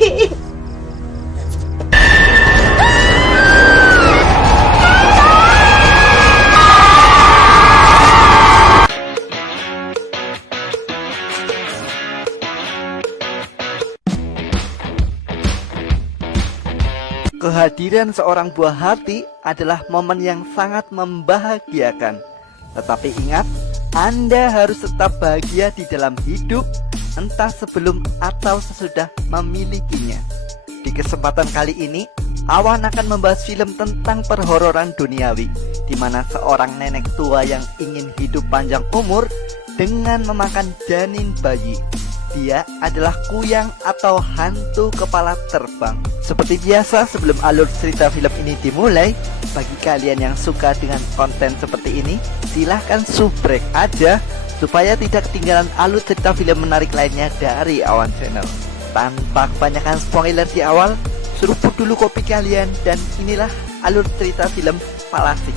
Kehadiran seorang buah hati adalah momen yang sangat membahagiakan. Tetapi ingat, Anda harus tetap bahagia di dalam hidup, entah sebelum atau sesudah memilikinya. Di kesempatan kali ini, Awan akan membahas film tentang perhororan duniawi, di mana seorang nenek tua yang ingin hidup panjang umur dengan memakan janin bayi. Dia adalah kuyang atau hantu kepala terbang. Seperti biasa, sebelum alur cerita film ini dimulai, bagi kalian yang suka dengan konten seperti ini, silahkan subrek aja supaya tidak ketinggalan alur cerita film menarik lainnya dari Awan Channel. Tanpa kebanyakan spoiler di awal, seruput dulu kopi kalian dan inilah alur cerita film Palasik.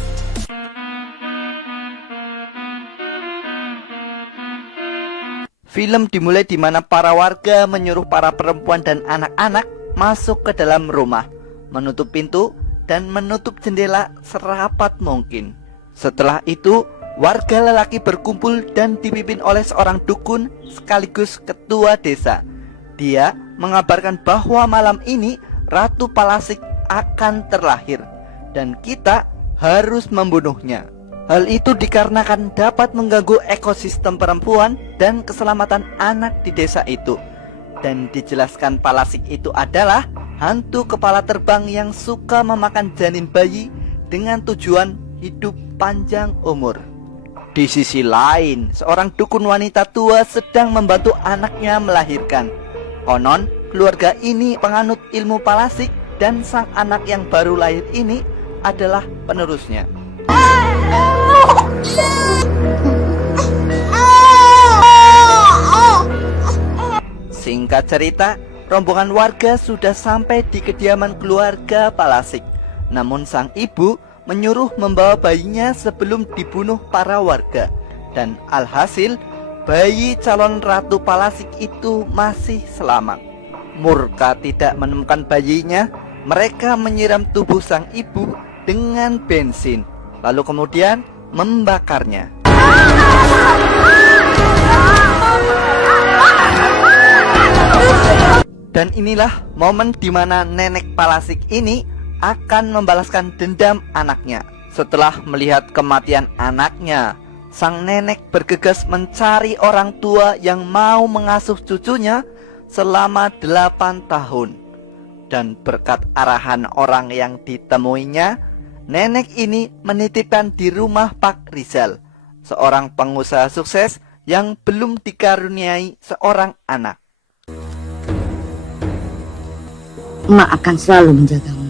Film dimulai di mana para warga menyuruh para perempuan dan anak-anak masuk ke dalam rumah, menutup pintu dan menutup jendela serapat mungkin. Setelah itu, warga lelaki berkumpul dan dipimpin oleh seorang dukun sekaligus ketua desa. Dia mengabarkan bahwa malam ini Ratu Palasik akan terlahir dan kita harus membunuhnya. Hal itu dikarenakan dapat mengganggu ekosistem perempuan dan keselamatan anak di desa itu. Dan dijelaskan Palasik itu adalah hantu kepala terbang yang suka memakan janin bayi dengan tujuan hidup panjang umur. Di sisi lain, seorang dukun wanita tua sedang membantu anaknya melahirkan. Konon, keluarga ini penganut ilmu Palasik dan sang anak yang baru lahir ini adalah penerusnya. Singkat cerita, rombongan warga sudah sampai di kediaman keluarga Palasik. Namun sang ibu menyuruh membawa bayinya sebelum dibunuh para warga. Dan alhasil, bayi calon Ratu Palasik itu masih selamat. Murka tidak menemukan bayinya, mereka menyiram tubuh sang ibu dengan bensin, lalu kemudian membakarnya. Dan inilah momen di mana nenek Palasik ini akan membalaskan dendam anaknya. Setelah melihat kematian anaknya, sang nenek bergegas mencari orang tua yang mau mengasuh cucunya selama 8 tahun. Dan berkat arahan orang yang ditemuinya, nenek ini menitipkan di rumah Pak Rizal, seorang pengusaha sukses yang belum dikaruniai seorang anak. Mak akan selalu menjagamu.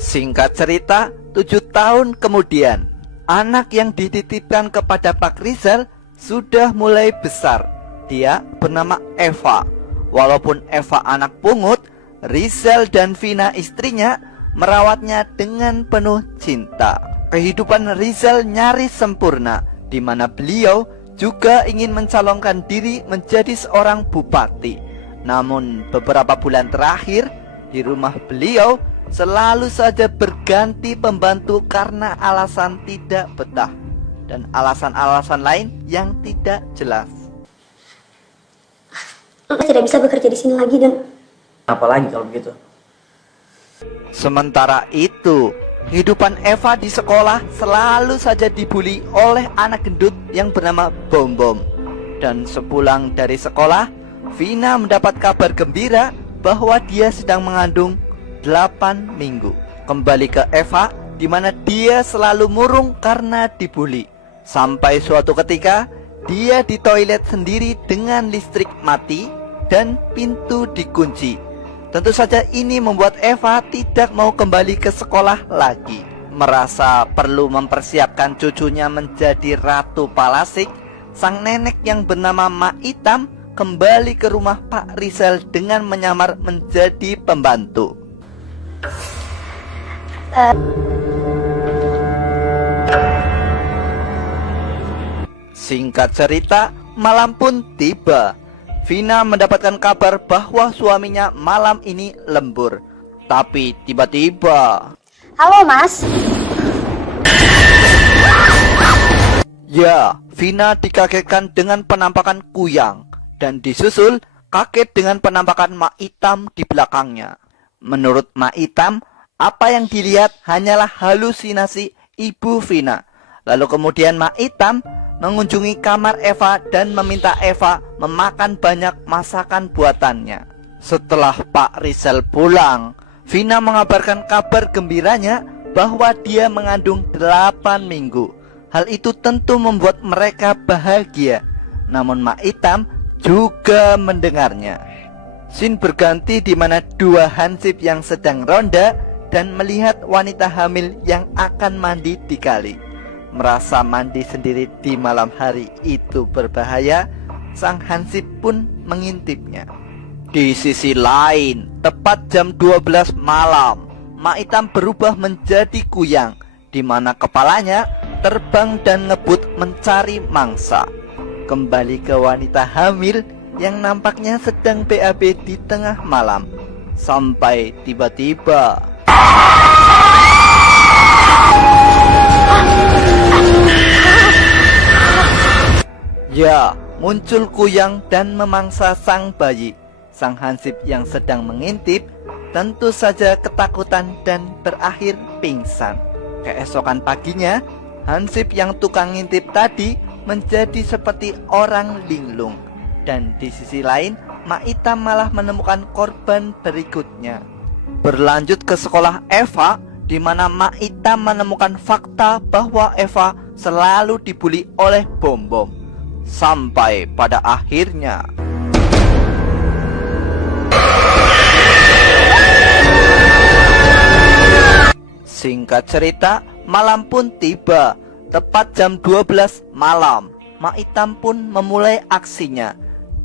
Singkat cerita, 7 tahun kemudian, anak yang dititipkan kepada Pak Rizal sudah mulai besar. Dia bernama Eva. Walaupun Eva anak pungut, Rizal dan Vina istrinya merawatnya dengan penuh cinta. Kehidupan Rizal nyaris sempurna, di mana beliau juga ingin mencalonkan diri menjadi seorang bupati. Namun beberapa bulan terakhir, di rumah beliau selalu saja berganti pembantu karena alasan tidak betah dan alasan-alasan lain yang tidak jelas. Saya tidak bisa bekerja di sini lagi dan Apalagi kalau begitu. Sementara itu, kehidupan Eva di sekolah selalu saja dibully oleh anak gendut yang bernama Bom Bom. Dan sepulang dari sekolah, Vina mendapat kabar gembira bahwa dia sedang mengandung 8 minggu. Kembali ke Eva, di mana dia selalu murung karena dibully. Sampai suatu ketika, dia di toilet sendiri dengan listrik mati dan pintu dikunci. Tentu saja ini membuat Eva tidak mau kembali ke sekolah lagi. Merasa perlu mempersiapkan cucunya menjadi Ratu Palasik, sang nenek yang bernama Mak Itam kembali ke rumah Pak Rizal dengan menyamar menjadi pembantu. Singkat cerita, malam pun tiba. Vina mendapatkan kabar bahwa suaminya malam ini lembur. Tapi tiba-tiba, Halo mas, ya, Vina dikagetkan dengan penampakan Kuyang dan disusul kaget dengan penampakan Mak Itam di belakangnya. Menurut Mak Itam, apa yang dilihat hanyalah halusinasi ibu Vina. Lalu kemudian Mak Itam mengunjungi kamar Eva dan meminta Eva memakan banyak masakan buatannya. Setelah Pak Rizal pulang, Vina mengabarkan kabar gembiranya bahwa dia mengandung 8 minggu. Hal itu tentu membuat mereka bahagia. Namun Mak Itam juga mendengarnya. Scene berganti di mana dua hansip yang sedang ronda dan melihat wanita hamil yang akan mandi di kali. Merasa mandi sendiri di malam hari itu berbahaya, sang hansip pun mengintipnya. Di sisi lain, tepat jam 12 malam, Mak Itam berubah menjadi Kuyang, di mana kepalanya terbang dan ngebut mencari mangsa. Kembali ke wanita hamil yang nampaknya sedang BAB di tengah malam. Sampai tiba-tiba, ya, muncul Kuyang dan memangsa sang bayi. Sang hansip yang sedang mengintip tentu saja ketakutan dan berakhir pingsan. Keesokan paginya, hansip yang tukang ngintip tadi menjadi seperti orang linglung. Dan di sisi lain, Mak Itam malah menemukan korban berikutnya. Berlanjut ke sekolah Eva, di mana Mak Itam menemukan fakta bahwa Eva selalu dibuli oleh Bom-Bom. Sampai pada akhirnya, singkat cerita, malam pun tiba. Tepat jam 12 malam, Mak Itam pun memulai aksinya.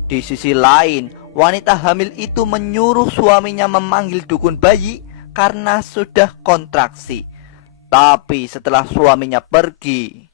Di sisi lain, wanita hamil itu menyuruh suaminya memanggil dukun bayi karena sudah kontraksi. Tapi setelah suaminya pergi,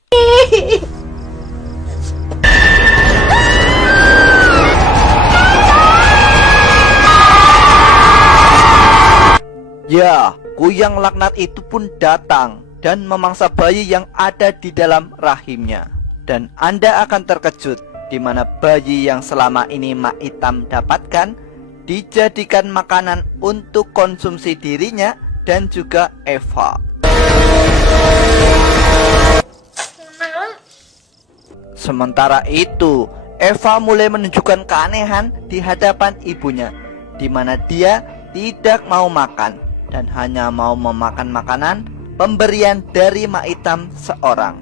ya, Kuyang laknat itu pun datang dan memangsa bayi yang ada di dalam rahimnya. Dan Anda akan terkejut di mana bayi yang selama ini Mak Itam dapatkan dijadikan makanan untuk konsumsi dirinya dan juga Eva. Sementara itu, Eva mulai menunjukkan keanehan di hadapan ibunya, di mana dia tidak mau makan dan hanya mau memakan makanan pemberian dari Mak Itam seorang.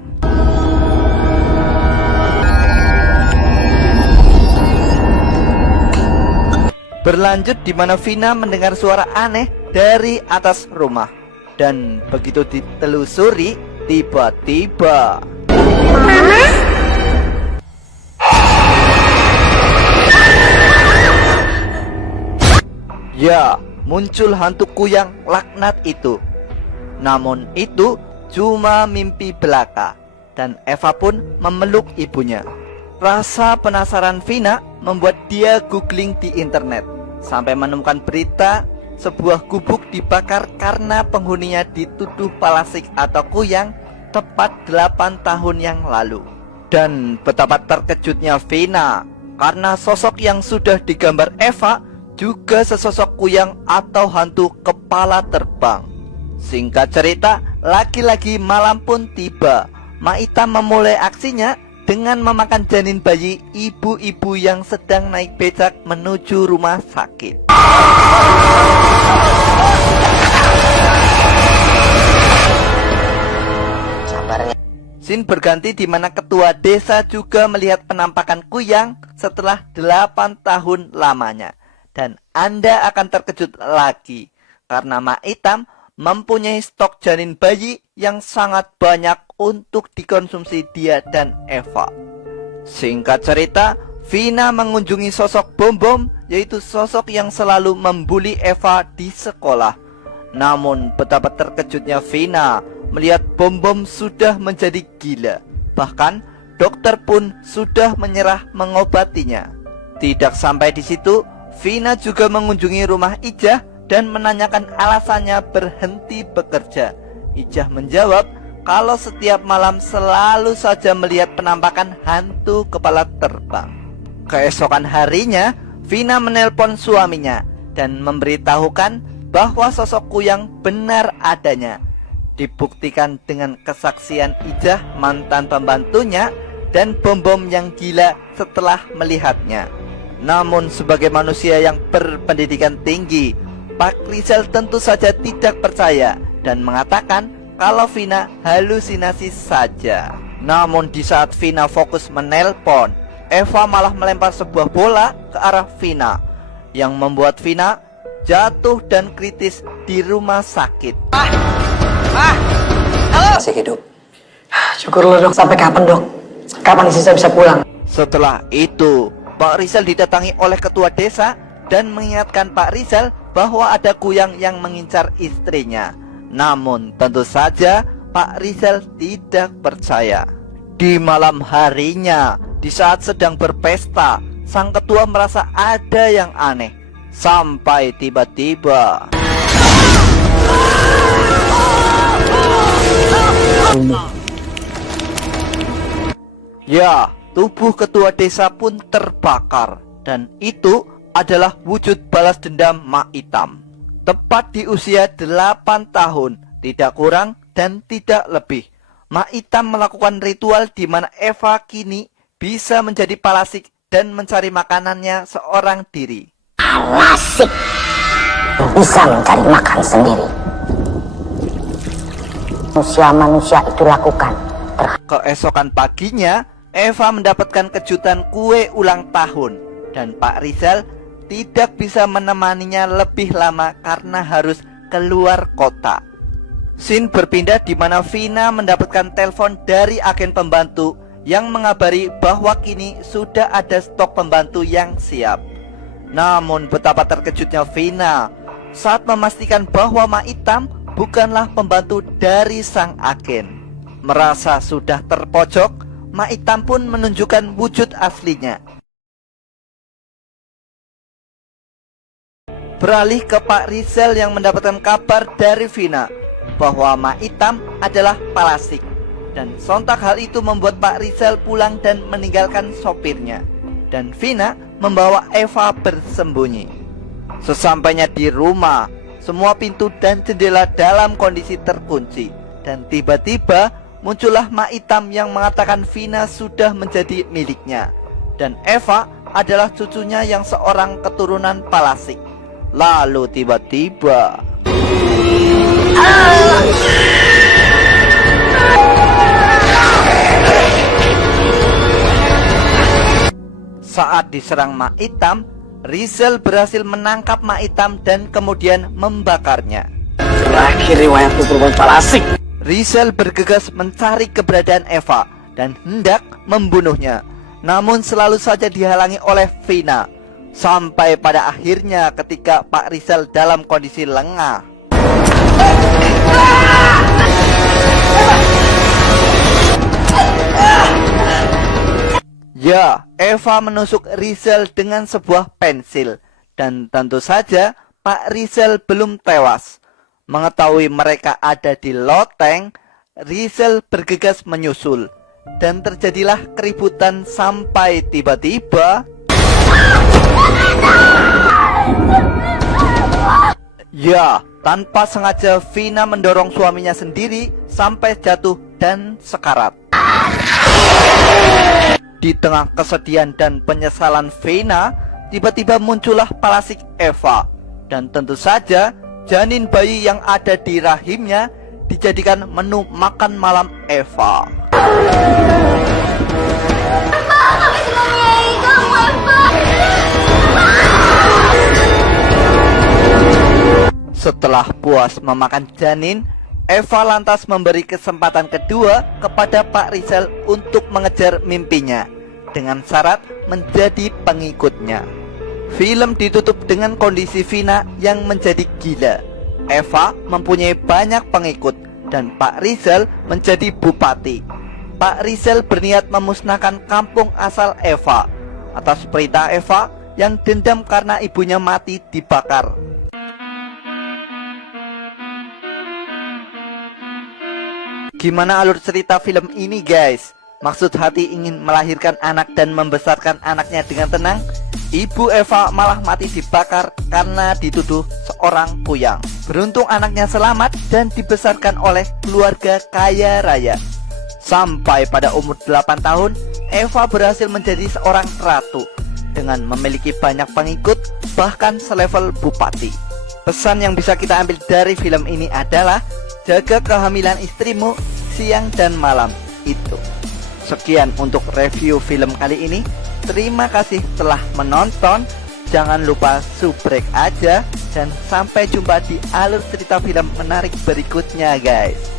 Berlanjut di mana Vina mendengar suara aneh dari atas rumah. Dan begitu ditelusuri, tiba-tiba, ya, muncul hantu Kuyang laknat itu. Namun itu cuma mimpi belaka. Dan Eva pun memeluk ibunya. Rasa penasaran Vina membuat dia googling di internet, sampai menemukan berita sebuah gubuk dibakar karena penghuninya dituduh palasik atau kuyang tepat 8 tahun yang lalu. Dan betapa terkejutnya Vina karena sosok yang sudah digambar Eva juga sesosok kuyang atau hantu kepala terbang. Singkat cerita, lagi-lagi malam pun tiba. Mak Itam memulai aksinya dengan memakan janin bayi ibu-ibu yang sedang naik becak menuju rumah sakit. Scene berganti di mana ketua desa juga melihat penampakan Kuyang setelah 8 tahun lamanya. Dan Anda akan terkejut lagi karena Mak Itam mempunyai stok janin bayi yang sangat banyak untuk dikonsumsi dia dan Eva. Singkat cerita, Vina mengunjungi sosok Bom-Bom, yaitu sosok yang selalu membuli Eva di sekolah. Namun betapa terkejutnya Vina melihat Bom-Bom sudah menjadi gila. Bahkan dokter pun sudah menyerah mengobatinya. Tidak sampai di situ, Vina juga mengunjungi rumah Ijah dan menanyakan alasannya berhenti bekerja. Ijah menjawab kalau setiap malam selalu saja melihat penampakan hantu kepala terbang. Keesokan harinya, Vina menelpon suaminya dan memberitahukan bahwa sosok kuyang benar adanya. Dibuktikan dengan kesaksian Ijah, mantan pembantunya, dan bom-bom yang gila setelah melihatnya. Namun sebagai manusia yang berpendidikan tinggi, Pak Rizal tentu saja tidak percaya dan mengatakan kalau Vina halusinasi saja. Namun di saat Vina fokus menelpon, Eva malah melempar sebuah bola ke arah Vina, yang membuat Vina jatuh dan kritis di rumah sakit. Halo? Masih hidup. Syukurlah dok, sampai kapan dok? Kapan istri saya bisa pulang? Setelah itu, Pak Rizal didatangi oleh ketua desa dan mengingatkan Pak Rizal bahwa ada kuyang yang mengincar istrinya. Namun tentu saja Pak Rizal tidak percaya. Di malam harinya, di saat sedang berpesta, sang ketua merasa ada yang aneh. Sampai tiba-tiba ya, tubuh ketua desa pun terbakar. Dan itu adalah wujud balas dendam Mak Itam. Tepat di usia 8 tahun, tidak kurang dan tidak lebih, Mak Itam melakukan ritual di mana Eva kini bisa menjadi palasik dan mencari makanannya seorang diri. Palasik bisa mencari makan sendiri. Manusia-manusia itu lakukan. Keesokan paginya, Eva mendapatkan kejutan kue ulang tahun. Dan Pak Rizal tidak bisa menemaninya lebih lama karena harus keluar kota. Scene berpindah di mana Vina mendapatkan telepon dari agen pembantu yang mengabari bahwa kini sudah ada stok pembantu yang siap. Namun betapa terkejutnya Vina saat memastikan bahwa Mak Itam bukanlah pembantu dari sang agen. Merasa sudah terpojok, Mak Itam pun menunjukkan wujud aslinya. Beralih ke Pak Rizal yang mendapatkan kabar dari Vina bahwa Mak Itam adalah palasik. Dan sontak hal itu membuat Pak Rizal pulang dan meninggalkan sopirnya. Dan Vina membawa Eva bersembunyi. Sesampainya di rumah, semua pintu dan jendela dalam kondisi terkunci. Dan tiba-tiba muncullah Mak Itam yang mengatakan Vina sudah menjadi miliknya. Dan Eva adalah cucunya yang seorang keturunan palasik. Lalu tiba-tiba saat diserang Mak Itam, Rizal berhasil menangkap Mak Itam dan kemudian membakarnya. Terakhir riwayatku berbuat palasik. Rizal bergegas mencari keberadaan Eva dan hendak membunuhnya. Namun selalu saja dihalangi oleh Vina. Sampai pada akhirnya ketika Pak Rizal dalam kondisi lengah. Ya, Eva menusuk Rizal dengan sebuah pensil. Dan tentu saja Pak Rizal belum tewas. Mengetahui mereka ada di loteng, Rizal bergegas menyusul. Dan terjadilah keributan sampai tiba-tiba ya, tanpa sengaja Vina mendorong suaminya sendiri sampai jatuh dan sekarat. Di tengah kesedihan dan penyesalan Vina, tiba-tiba muncullah palasik Eva. Dan tentu saja janin bayi yang ada di rahimnya dijadikan menu makan malam Eva. Setelah puas memakan janin, Eva lantas memberi kesempatan kedua kepada Pak Rizal untuk mengejar mimpinya dengan syarat menjadi pengikutnya. Film ditutup dengan kondisi Vina yang menjadi gila. Eva mempunyai banyak pengikut dan Pak Rizal menjadi bupati. Pak Rizal berniat memusnahkan kampung asal Eva atas perintah Eva yang dendam karena ibunya mati dibakar. Gimana alur cerita film ini guys? Maksud hati ingin melahirkan anak dan membesarkan anaknya dengan tenang. Ibu Eva malah mati dibakar karena dituduh seorang kuyang. Beruntung anaknya selamat dan dibesarkan oleh keluarga kaya raya. Sampai pada umur 8 tahun, Eva berhasil menjadi seorang ratu dengan memiliki banyak pengikut, bahkan selevel bupati. Pesan yang bisa kita ambil dari film ini adalah jaga kehamilan istrimu siang dan malam itu. Sekian untuk review film kali ini. Terima kasih telah menonton. Jangan lupa subrek aja. Dan sampai jumpa di alur cerita film menarik berikutnya guys.